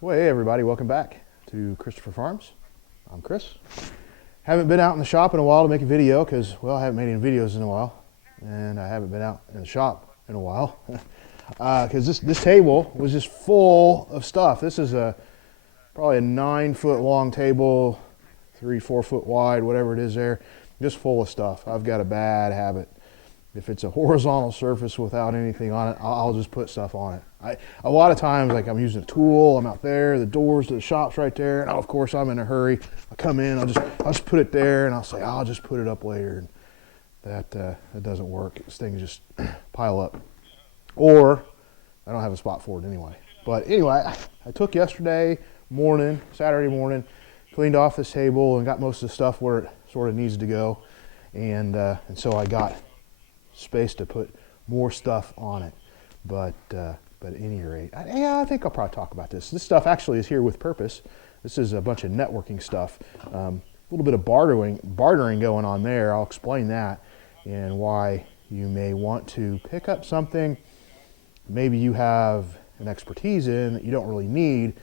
Well, hey everybody, welcome back to Christopher Farms. I'm Chris. Haven't been out in the shop in a while to make a video because, well, I haven't made any videos in a while, and I haven't been out in the shop in a while because this table was just full of stuff. This is probably a 9-foot long table, 3-4 foot wide, whatever it is there, just full of stuff. I've got a bad habit. If it's a horizontal surface without anything on it, I'll just put stuff on it. A lot of times, like I'm using a tool, I'm out there, the doors to the shop's right there, and of course I'm in a hurry. I come in, I'll just put it there, and I'll say I'll just put it up later, and that doesn't work. This thing just pile up, or I don't have a spot for it anyway. But anyway, I took yesterday morning, Saturday morning, cleaned off this table and got most of the stuff where it sort of needs to go, and so I got space to put more stuff on it. But at any rate, I think I'll probably talk about this. This stuff actually is here with purpose. This is a bunch of networking stuff. A little bit of bartering going on there. I'll explain that and why you may want to pick up something maybe you have an expertise in that you don't really need,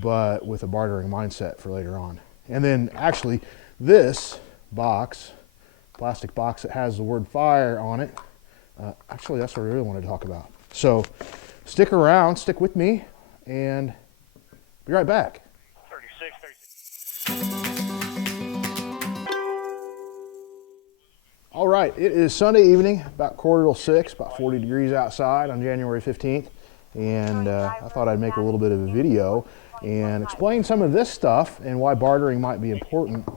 but with a bartering mindset for later on. And then actually this box, plastic box that has the word fire on it, actually that's what I really want to talk about. So stick around, stick with me, and be right back. 36. All right, it is Sunday evening, about 5:45, about 40 degrees outside on January 15th, and I thought I'd make a little bit of a video and explain some of this stuff and why bartering might be important,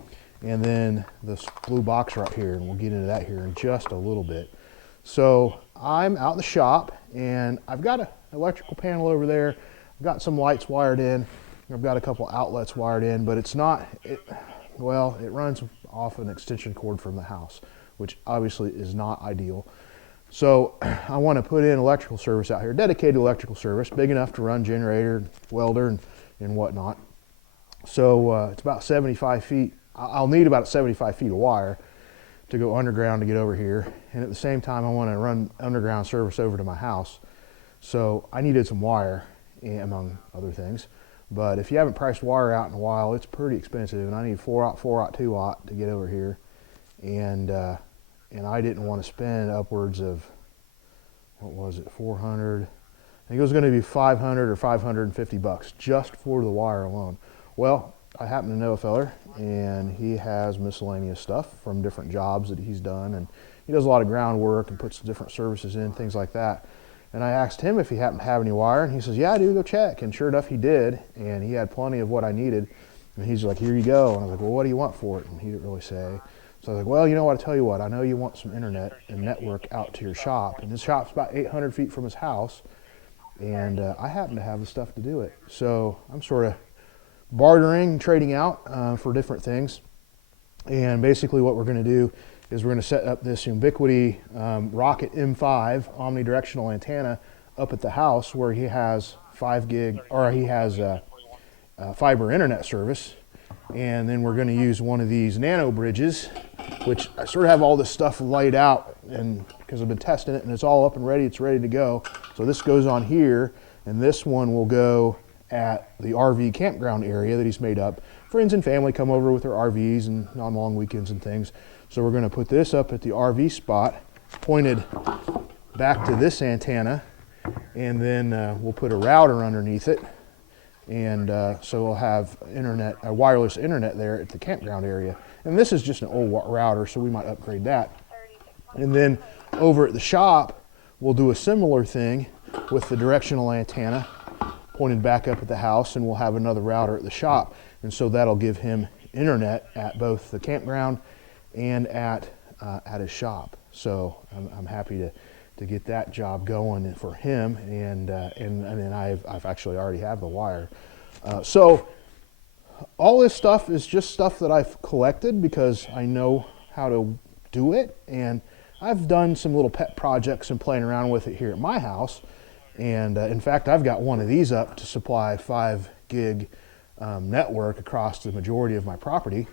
and then this blue box right here, and we'll get into that here in just a little bit. So I'm out in the shop, and I've got an electrical panel over there. I've got some lights wired in. I've got a couple outlets wired in, but it runs off an extension cord from the house, which obviously is not ideal. So I want to put in electrical service out here, dedicated electrical service, big enough to run generator, welder, and whatnot. So it's about 75 feet. I'll need about 75 feet of wire to go underground to get over here. And at the same time, I want to run underground service over to my house. So I needed some wire, among other things. But if you haven't priced wire out in a while, it's pretty expensive. And I need 4-aught, 4-aught, 2-aught to get over here. And I didn't want to spend upwards of, what was it, 400? I think it was going to be 500 or 550 bucks just for the wire alone. Well, I happen to know a feller, and he has miscellaneous stuff from different jobs that he's done, and he does a lot of groundwork and puts different services in, things like that. And I asked him if he happened to have any wire, and he says, yeah, I do, go check. And sure enough, he did, and he had plenty of what I needed. And he's like, here you go. And I was like, well, what do you want for it? And he didn't really say. So I was like, well, you know what, I tell you what, I know you want some internet and network out to your shop. And his shop's about 800 feet from his house, and I happen to have the stuff to do it. So I'm sort of bartering, trading out for different things. And basically what we're going to do is we're going to set up this Ubiquiti Rocket M5 omnidirectional antenna up at the house where he has 5 gig, or he has fiber internet service. And then we're going to use one of these nano bridges, which I sort of have all this stuff laid out, and because I've been testing it and it's all up and ready, it's ready to go. So this goes on here, and this one will go at the RV campground area that he's made up. Friends and family come over with their RVs and on long weekends and things. So we're going to put this up at the RV spot, pointed back to this antenna, and then we'll put a router underneath it. And so we'll have internet, wireless internet there at the campground area. And this is just an old router, so we might upgrade that. And then over at the shop, we'll do a similar thing with the directional antenna pointed back up at the house, and we'll have another router at the shop. And so that'll give him internet at both the campground and at his shop. So I'm happy to get that job going for him, and I've actually already have the wire. So all this stuff is just stuff that I've collected because I know how to do it, and I've done some little pet projects and playing around with it here at my house. And in fact, I've got one of these up to supply 5 gig network across the majority of my property.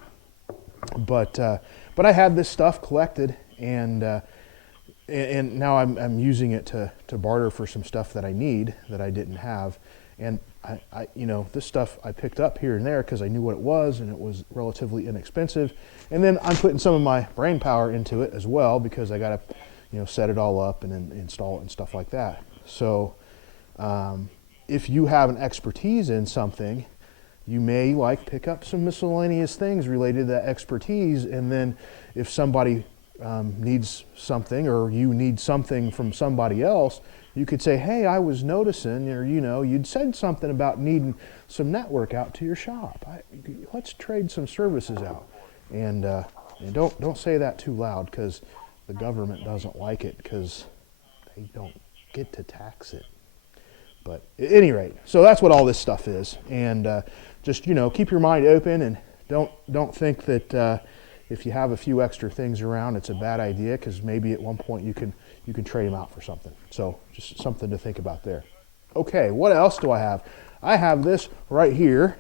But I had this stuff collected, and now I'm using it to barter for some stuff that I need that I didn't have. And you know, this stuff I picked up here and there because I knew what it was and it was relatively inexpensive. And then I'm putting some of my brain power into it as well because I got to, you know, set it all up and then install it and stuff like that. So if you have an expertise in something, you may like pick up some miscellaneous things related to that expertise, and then if somebody needs something or you need something from somebody else, you could say, hey, I was noticing, or you know, you'd said something about needing some network out to your shop. Let's trade some services out. And don't say that too loud because the government doesn't like it because they don't get to tax it. But at any rate, so that's what all this stuff is. And just, you know, keep your mind open and don't think that if you have a few extra things around, it's a bad idea because maybe at one point you can trade them out for something. So just something to think about there. Okay, what else do I have? I have this right here.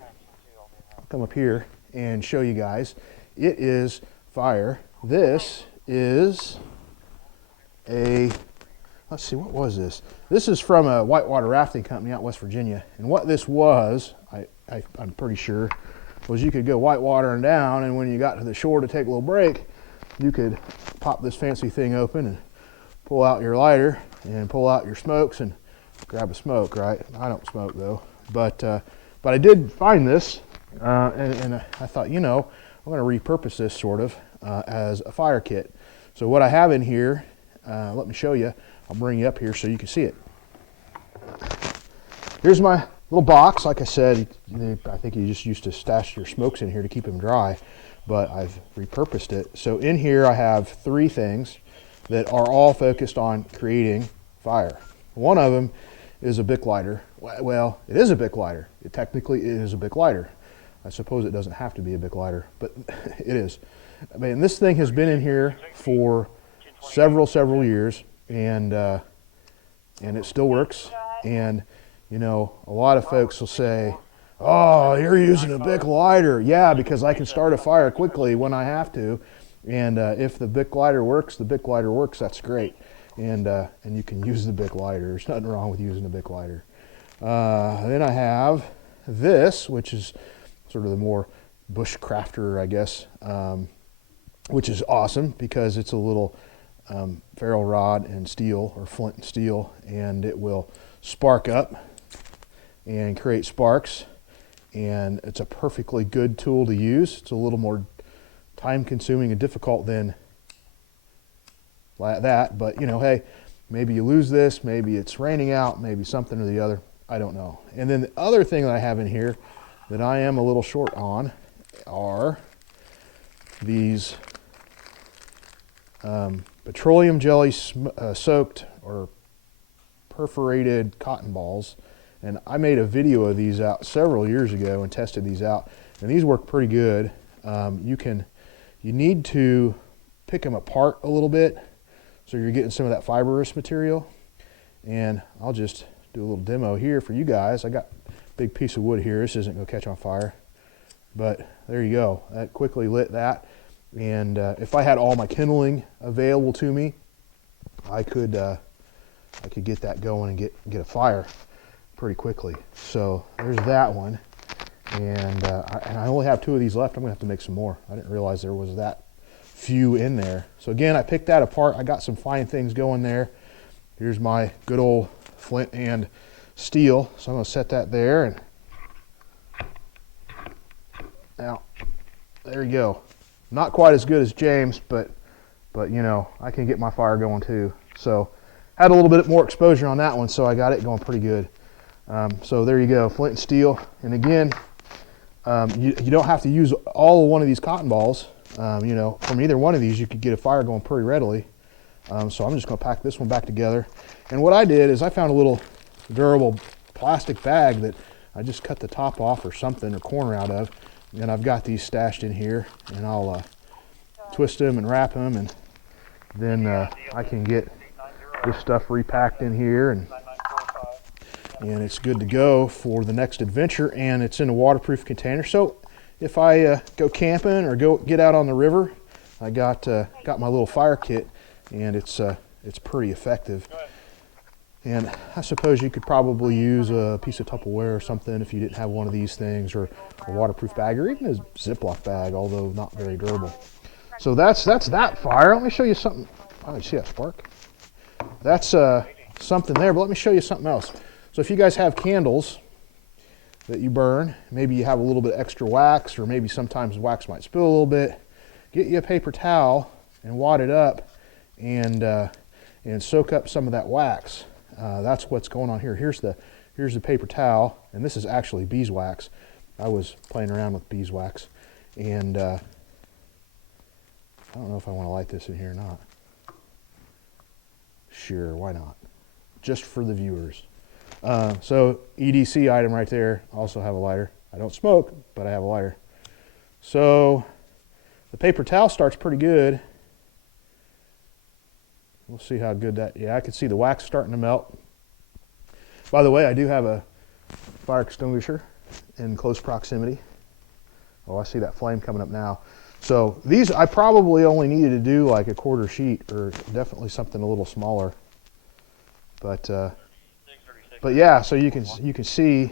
I'll come up here and show you guys. It is fire. This is a, let's see, what was this? This is from a whitewater rafting company out in West Virginia. And what this was, I'm pretty sure, was you could go whitewatering down, and when you got to the shore to take a little break, you could pop this fancy thing open and pull out your lighter and pull out your smokes and grab a smoke, right? I don't smoke though, but I did find this, and I thought, you know, I'm going to repurpose this sort of as a fire kit. So what I have in here, let me show you. I'll bring you up here so you can see it. Here's my little box. Like I said, I think you just used to stash your smokes in here to keep them dry, but I've repurposed it. So in here I have 3 things that are all focused on creating fire. One of them is a Bic lighter. Well, it is a Bic lighter. It technically is a Bic lighter. I suppose it doesn't have to be a Bic lighter, but it is. I mean, this thing has been in here for several years, and it still works. And you know, a lot of folks will say, oh, you're using a Bic lighter. Yeah, because I can start a fire quickly when I have to. And if the Bic lighter works, the Bic lighter works. That's great. And you can use the Bic lighter. There's nothing wrong with using a Bic lighter. Then I have this, which is sort of the more bushcrafter, I guess, which is awesome because it's a little ferrule rod and steel, or flint and steel, and it will spark up and create sparks, and it's a perfectly good tool to use. It's a little more time consuming and difficult than that, but you know, hey, maybe you lose this, maybe it's raining out, maybe something or the other, I don't know. And then the other thing that I have in here that I am a little short on are these petroleum jelly soaked or perforated cotton balls. And I made a video of these out several years ago and tested these out, and these work pretty good. You need to pick them apart a little bit so you're getting some of that fibrous material. And I'll just do a little demo here for you guys. I got a big piece of wood here. This isn't going to catch on fire, but there you go. That quickly lit that. And if I had all my kindling available to me, I could get that going and get a fire pretty quickly. So there's that one, and I only have 2 of these left. I'm gonna have to make some more. I didn't realize there was that few in there. So again, I picked that apart. I got some fine things going there. Here's my good old flint and steel. So I'm gonna set that there, and now there you go. Not quite as good as James, but you know, I can get my fire going too. So had a little bit more exposure on that one, so I got it going pretty good. So there you go, flint and steel. And again, you don't have to use all of one of these cotton balls. You know, from either one of these, you could get a fire going pretty readily. So I'm just gonna pack this one back together. And what I did is I found a little durable plastic bag that I just cut the top off or something, or corner out of. And I've got these stashed in here, and I'll twist them and wrap them, and then I can get this stuff repacked in here, and it's good to go for the next adventure. And it's in a waterproof container, so if I go camping or get out on the river, I got my little fire kit, and it's pretty effective. And I suppose you could probably use a piece of Tupperware or something if you didn't have one of these things, or a waterproof bag, or even a Ziploc bag, although not very durable. So that's that fire. Let me show you something. Oh, you see that spark? That's something there, but let me show you something else. So if you guys have candles that you burn, maybe you have a little bit extra wax, or maybe sometimes wax might spill a little bit, get you a paper towel and wad it up and soak up some of that wax. That's what's going on here. Here's the paper towel, and this is actually beeswax. I was playing around with beeswax, and I don't know if I want to light this in here or not. Sure, why not? Just for the viewers. So EDC item right there. Also have a lighter. I don't smoke, but I have a lighter. So the paper towel starts pretty good. We'll see how good that, yeah, I can see the wax starting to melt. By the way, I do have a fire extinguisher in close proximity. Oh, I see that flame coming up now. So these, I probably only needed to do like a quarter sheet, or definitely something a little smaller. But yeah, so you can see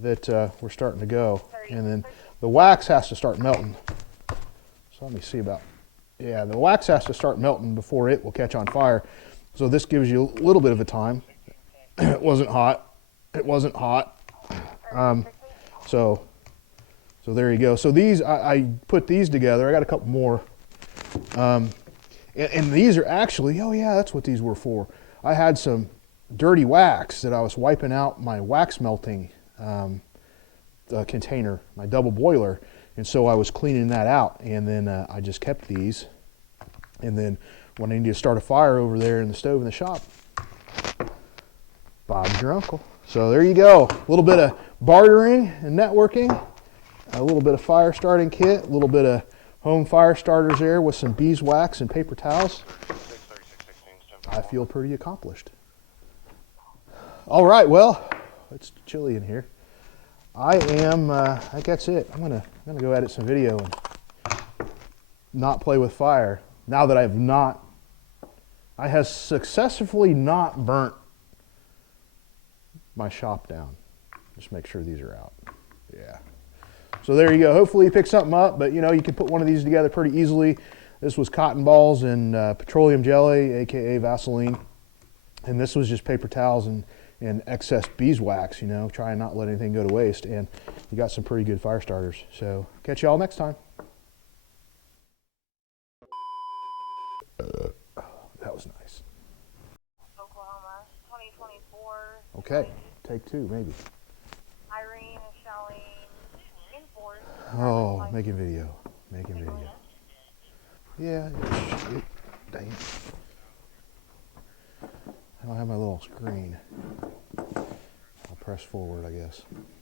that we're starting to go. And then the wax has to start melting. So let me see about, yeah, the wax has to start melting before it will catch on fire. So this gives you a little bit of a time. It wasn't hot. It wasn't hot. So there you go. So these, I put these together. I got a couple more. And these are actually, oh yeah, that's what these were for. I had some dirty wax that I was wiping out my wax melting container, my double boiler. And so I was cleaning that out, and then I just kept these. And then when I need to start a fire over there in the stove in the shop, Bob's your uncle. So there you go. A little bit of bartering and networking, a little bit of fire starting kit, a little bit of home fire starters there with some beeswax and paper towels. I feel pretty accomplished. All right, well, it's chilly in here. I think that's it. I'm gonna go edit some video and not play with fire. Now that I have successfully not burnt my shop down. Just make sure these are out. Yeah. So there you go. Hopefully you pick something up, but you know, you can put one of these together pretty easily. This was cotton balls and petroleum jelly, aka Vaseline. And this was just paper towels and excess beeswax, you know, try and not let anything go to waste. And you got some pretty good fire starters. So catch you all next time. That was nice. Oklahoma, 2024. Okay, take two, maybe. Irene is showing in force. Oh, making video. Yeah, dang it. I don't have my little screen. I'll press forward, I guess.